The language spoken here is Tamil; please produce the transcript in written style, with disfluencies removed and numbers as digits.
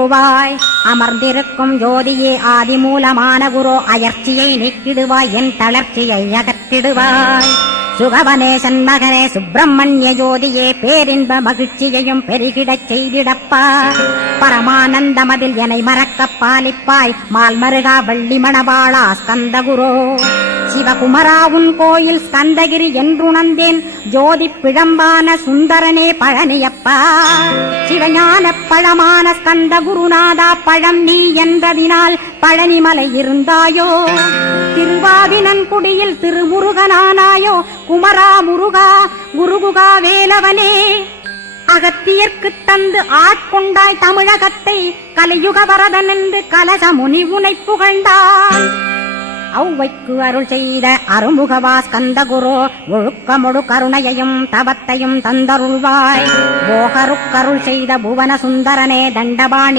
குருவாய் அமர்ந்திருக்கும் ஜோதியே ஆதிமூலமான குரு அயர்ச்சியை நீக்கிடுவாய் என் தளர்ச்சியை அகற்றிடுவாய் சுகவனேசன் மகனே சுப்பிரமணிய ஜோதியே பேரின்ப மகிழ்ச்சியையும் பெருகிடச் செய்திடப்பா பரமானந்தமதில் என்னை மறக்கப் பாலிப்பாய் மால்மருகா வள்ளி மணவாளா ஸ்கந்தகுரோ சிவகுமரா உன் கோயில் ஸ்கந்தகிரி என்றுணர்ந்தேன் ஜோதி பிழம்பான சுந்தரனே பழனியப்பா சிவஞான பழமான ஸ்கந்த குருநாதா பழம் நீ என்றதினால் பழனிமலை இருந்தாயோ திருவாவினன்குடியில் திருமுருகனானாயோ குமரா முருகா குருகுகா வேலவனே அகத்தியர்க்கு தந்து ஆட்கொண்டாய் தமிழகத்தை கலியுக வரதன் என்று கலச முனி உனை புகழ்ந்தாய் ஔவைக்கு அருள் செய்த அருமுகவா ஸ்கந்தகுரு ஒழுக்கமொடு கருணையையும் தவத்தையும் தந்தருள்வாய் போகருக்கருள் செய்த புவன சுந்தரனே தண்டபாணி